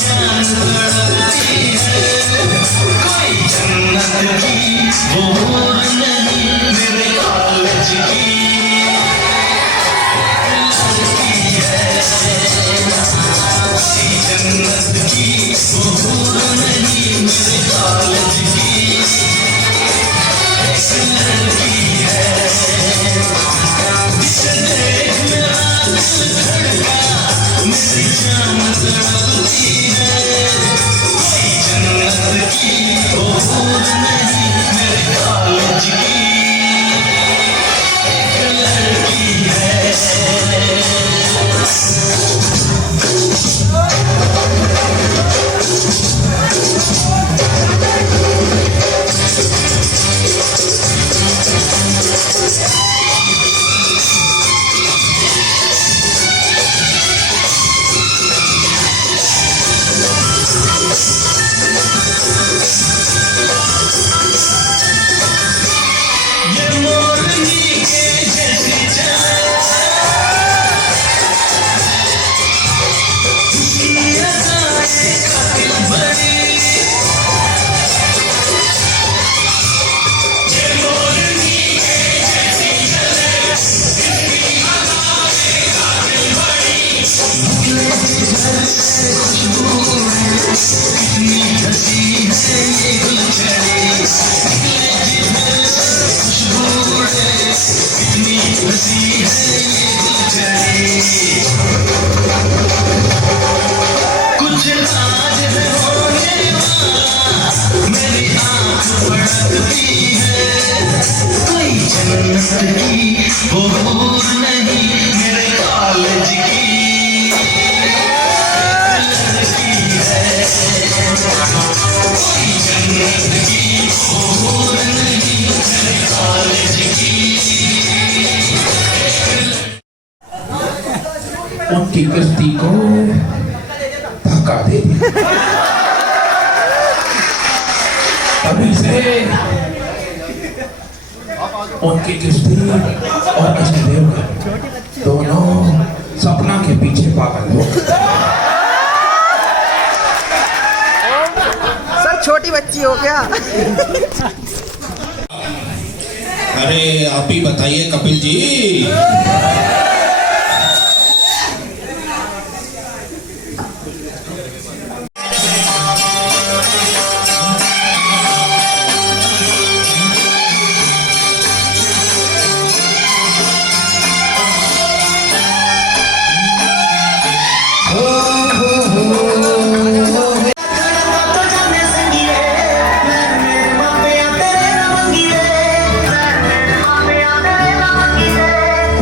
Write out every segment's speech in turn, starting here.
जान तड़पती है, कोई जन्नत की वो हूर नहीं मेरे कॉलेज की लड़की है, कोई जन्नत की वो हूर नहीं मेरे कॉलेज की एक लड़की है, जिसे देख मेरा दिल धड़का मेरी जान तड़पती है, कोई जन्नत की वो हूर नहीं मेरे कॉलेज की एक लड़की है। ये मोरनी के जैसी जान, उसकी अदाएं कातिल भरी, ये मोरनी के जैसी जान, उसकी अदाएं कातिल भरी, निकले जिधर से खुशबू है, कितनी हंसी है ये गुलछड़ी, निकले जिधर से खुशबू है, कितनी हंसी है ये गुलछड़ी, कुछ आज है होने वाला मेरी आँख फड़कती है, कोई जन्नत की वो हूर नहीं मेरे कॉलेज की लड़की है, कोई जन्नत की वो हूर नहीं मेरे कॉलेज की। उनकी किस्ती को धक्का दे दिया, तभी से उनकी किस्ती और अष्टदेव दोनों सपना के पीछे पागल हो गए। सर छोटी बच्ची हो क्या? अरे आप ही बताइए कपिल जी।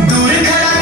दूर खड़ा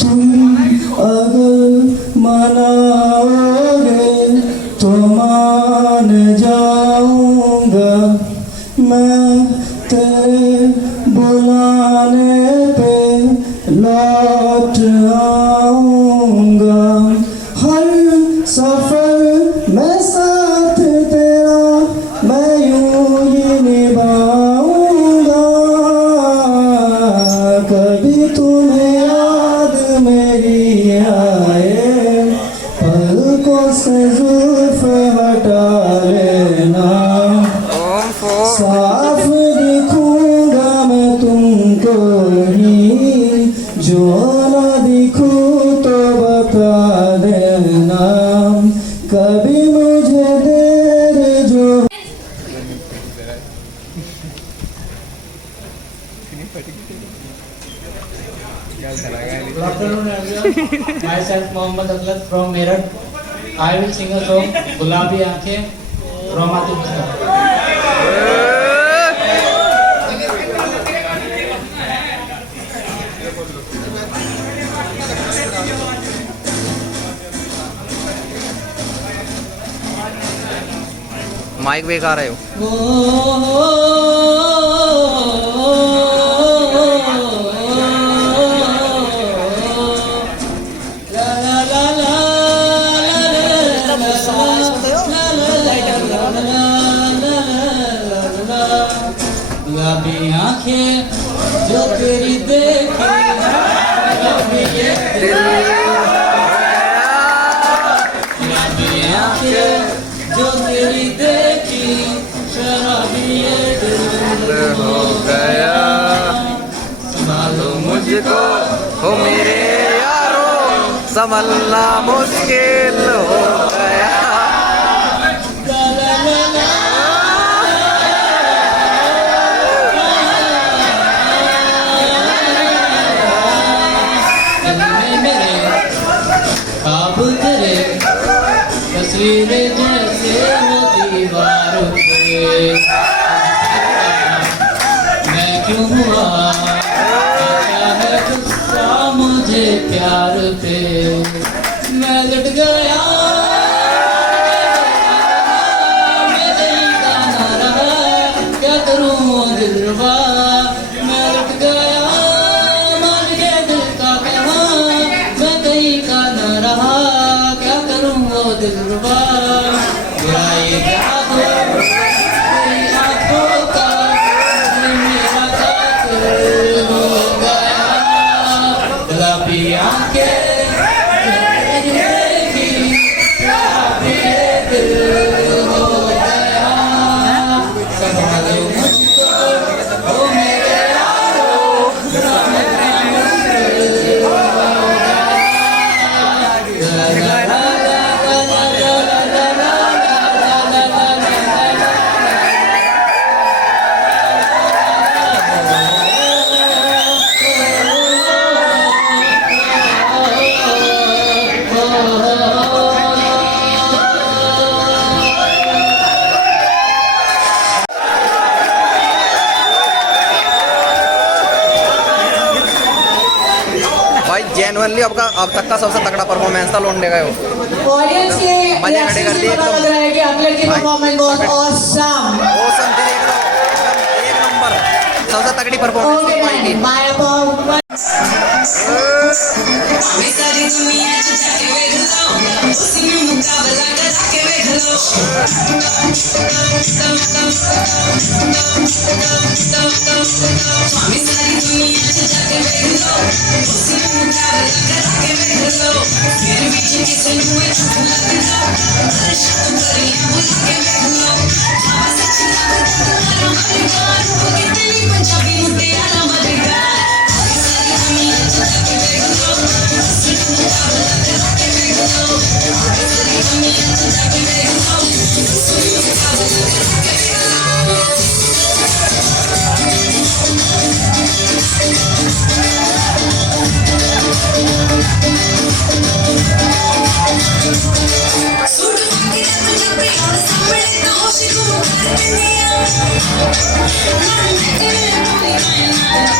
तुम अगर मनाओगे तो मान जाऊंगा, मैं तेरे बुलाने पे लौट आऊंगा। हर सफर में साथ तेरा मैं यूं ही निभाऊंगा। कभी तुम्हें याद मेरी आए, पलकों से जुल्फ हटा लेना। साफ दिखूंगा मैं तुमको ही, जो ना दिखूं तो बता देना। कभी मुझे देर जो Good afternoon everyone. Myself Mohammad Akhlaq from Meerut. I will sing a song Gulabi Aankhein from Atif Aslam. Mic बेकार है गुलाबी आंखें जो तेरी देखे गुलाबी आंखें जो तेरी देखी शराबी ये दिल हो गया। संभालो मुझको हो मेरे यारो, संभलना मुश्किल हो गया। ख्वाब तेरे तस्वीरें जैसे वो दीवार पे, मैं क्यों हुआ अच्छा है गुस्सा मुझे प्यार पे। मैं लुट गया मैं दिल का ना रहा, क्या करूं दिलरुबा। मैं लुट गया मान के दिल का कहा, मैं कहीं का ना रहा, क्या करूं वो दिलरुबा। मेरा ये जादू तेरी आंखों का मेरा कातिल हो गया। गुलाबी आंखें देखी गुलाबी दिल हो गया। संभालो मुझको ओ मेरे यारो, संभालना मुश्किल हो गया। भाई जेन्युइनली अब तक का सबसे तगड़ा परफॉर्मेंस था लोंडे का। ऑडियंस के मजे रिएक्शन खड़े कर से दिए पता एकदम। लग रहा है कि अगले की भाई, परफॉर्मेंस वाज ऑसम। औसम थी, एकदम एक नंबर, सबसे तगड़ी परफॉर्मेंस थी भाई की। माय अबाउट सारी दुनिया च जाके वेख लो, उसी में मुकाबला करा के वेख लो। स्वामी सारी दुनिया च जाके वेख लो, उसी में मुकाबला करा के वेख लो। फिर भी किसी में झूठ लगता, हर शब्द करिया बुला के वेख लो। हाँ सच लगता तुम्हारा मजेदार, वो कितनी पंजाबी मुटियारा मजेदार। सारी दुनिया च जाके वेख लो, उसी में मुकाबला करा के वेख लो। सारी दुनिया च जाके वेख लो, उसी में मुकाबला करा के वेख लो। सूट पाके पंजाबी और सामने ना होशी को कर दिया। ना मैं तेरे बोली मैं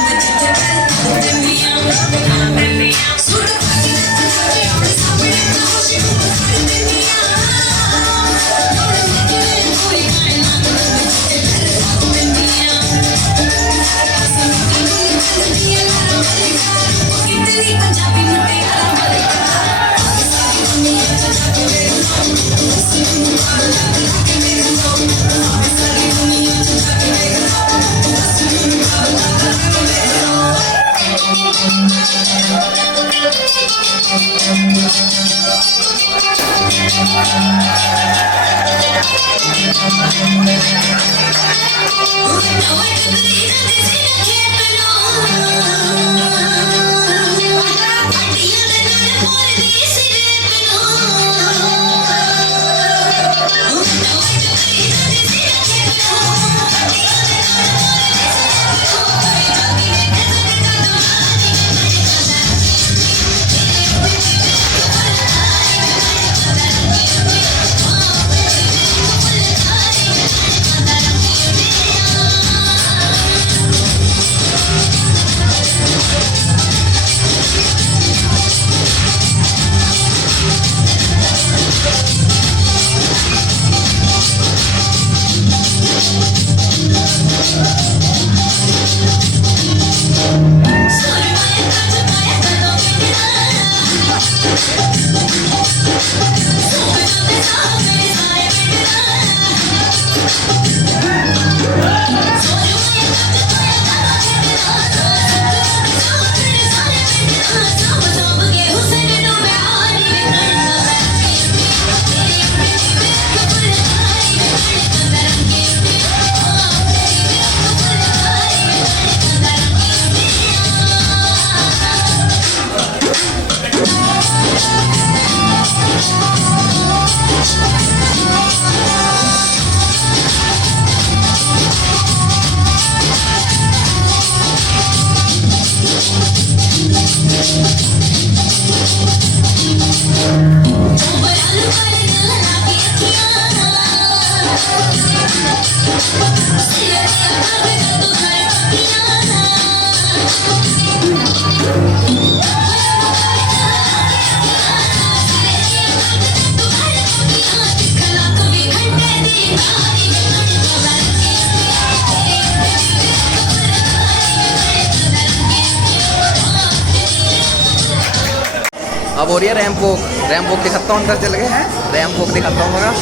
अब हो रही है रैंप वॉक दिखाता हूँ अंदर चल गए रैंप वॉक दिखाता हूँ मगर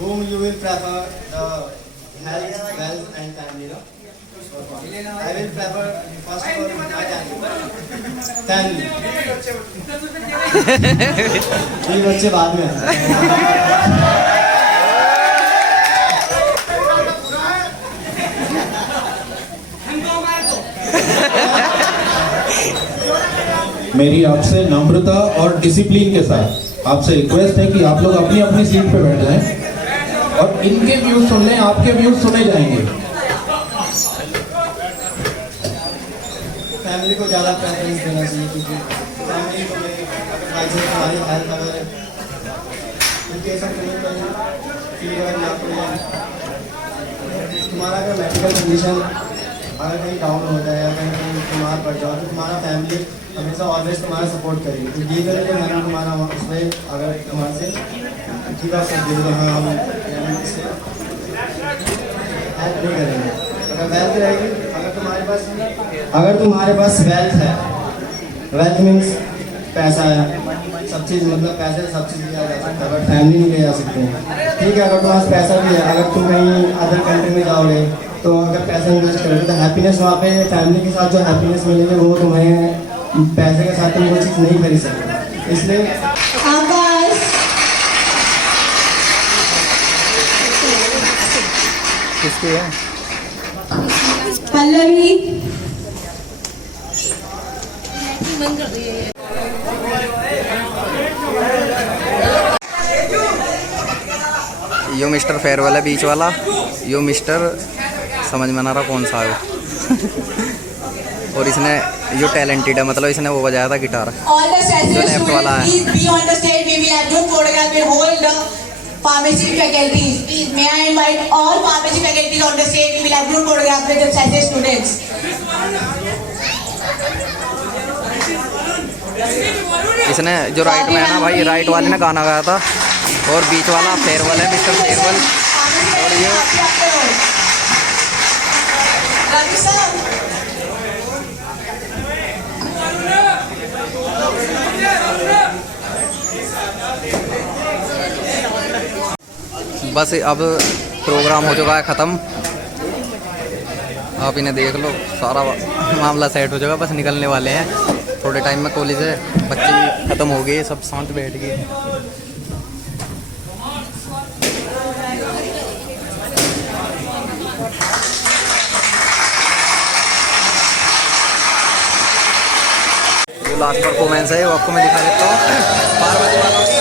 Whom you will prefer the health, wealth and family, no? I will prefer first of all my family. ये बच्चे बाद में मेरी आपसे नम्रता और डिसिप्लिन के साथ आपसे रिक्वेस्ट है कि आप लोग अपनी अपनी सीट पे बैठ जाएं और इनके व्यूज सुन लें, आपके व्यूज सुने जाएंगे। फैमिली को ज़्यादा प्रेफरेंस देना चाहिए क्योंकि फैमिली को हमारी हेल्थ अगर फीवर या तुम्हारा अगर मेडिकल कंडीशन अगर कहीं डाउन हो जाए या कहीं बीमार पड़ जाओ तो तुम्हारा फैमिली हमेशा ऑलवेज तुम्हारा सपोर्ट करेगी। तो ये करें तो मैंने तुम्हारा उसमें अगर तुम्हारे से ठीक है सब दे हाँ हम इससे हेल्प नहीं करेंगे। अगर वेल्थ रहेगी अगर तुम्हारे पास वेल्थ है, वेल्थ मीन्स पैसा है, सब चीज़ मतलब पैसे से सब चीज़ लिया जा सकता है, बट फैमिली नहीं ले जा सकते हैं। ठीक है, अगर तुम्हारे पास पैसा भी है, अगर तुम कहीं अदर कंट्री में जाओगे तो अगर पैसा इन्वेस्ट करोगे तो हैप्पीनेस वहाँ पे फैमिली के साथ जो हैप्पीनेस मिलेगी वो तुम्हें पैसे के साथ तुम वो चीज़ नहीं खरीद सकते। इसलिए आकाश, किसकी है? पल्लवी, यो मिस्टर फेयरवेल है बीच वाला, यो मिस्टर समझ में ना रहा कौन सा है और इसने यो टैलेंटेड है, मतलब इसने वो बजाया था गिटार। all the जो session लेफ्ट वाला students, है। please be on the stage. We will have group photograph with whole the pharmacy faculties. Please, may I invite all pharmacy faculties on the stage. We will have group photograph with the session students. इसने जो right में है ना भाई, right वाले ने गाना गाया था और बीच वाला फेयरवेल है, मिस्टर फेयरवेल। और ये Ravi sir. बस अब प्रोग्राम हो चुका है ख़त्म, आप इन्हें देख लो, सारा मामला सेट हो चुका, बस निकलने वाले हैं थोड़े टाइम में। कॉलेज है, बच्चे भी ख़त्म हो गए, सब शांत बैठ गए। जो लास्ट परफॉर्मेंस है वो आपको मैं दिखा देता हूँ, पार्वती वालों की।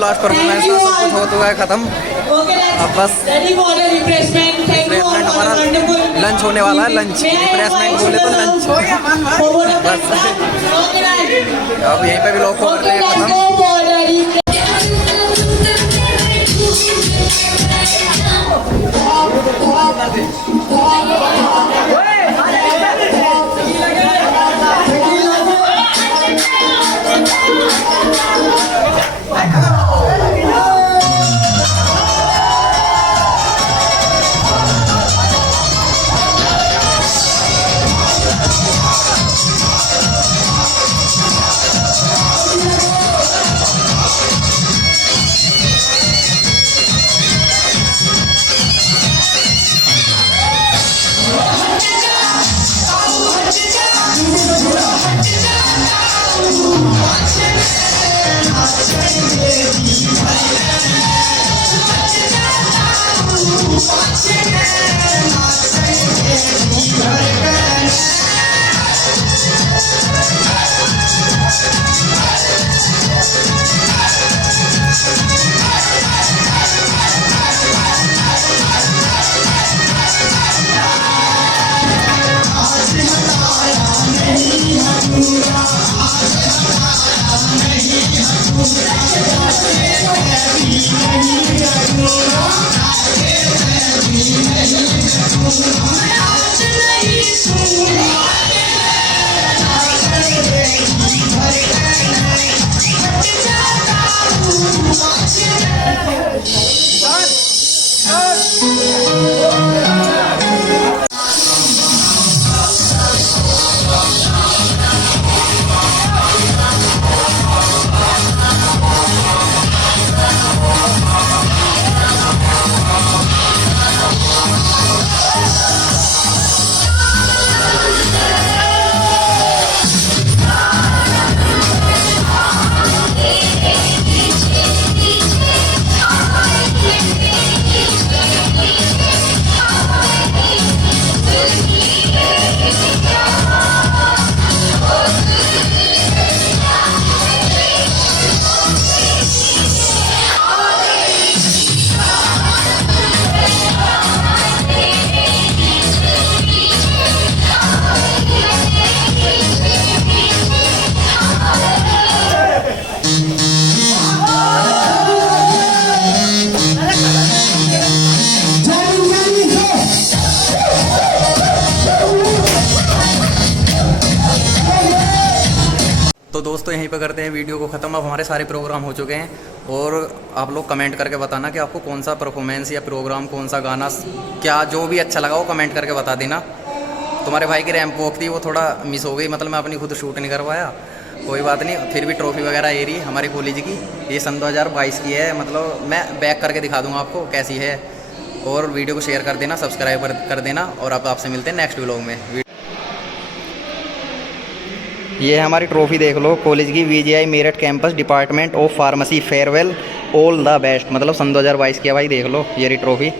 लास्ट परफॉर्मेंस था, सब कुछ हो चुका है ख़त्म। अब बस रिफ्रेशमेंट हमारा लंच होने वाला है। लंच रिफ्रेशमेंट बोले तो लंच बस अब यहीं पे भी लोग को करते हैं ख़त्म। तो दोस्तों यहीं पर करते हैं वीडियो को ख़त्म। अब हमारे सारे प्रोग्राम हो चुके हैं और आप लोग कमेंट करके बताना कि आपको कौन सा परफॉर्मेंस या प्रोग्राम, कौन सा गाना, क्या जो भी अच्छा लगा वो कमेंट करके बता देना। तुम्हारे भाई की रैंप वॉक थी वो थोड़ा मिस हो गई, मतलब मैं अपनी खुद शूट नहीं कर पाया, कोई बात नहीं। फिर भी ट्रॉफी वगैरह ये रही हमारे कॉलेज की, ये सन 2022 की है, मतलब मैं बैक करके दिखा दूँगा आपको कैसी है। और वीडियो को शेयर कर देना, सब्सक्राइब कर देना और अब आपसे मिलते हैं नेक्स्ट व्लॉग में। ये है हमारी ट्रॉफी, देख लो, कॉलेज की VGI Meerut campus department of pharmacy farewell all the best, मतलब सन 2022 की है भाई, देख लो ये रही ट्रॉफी।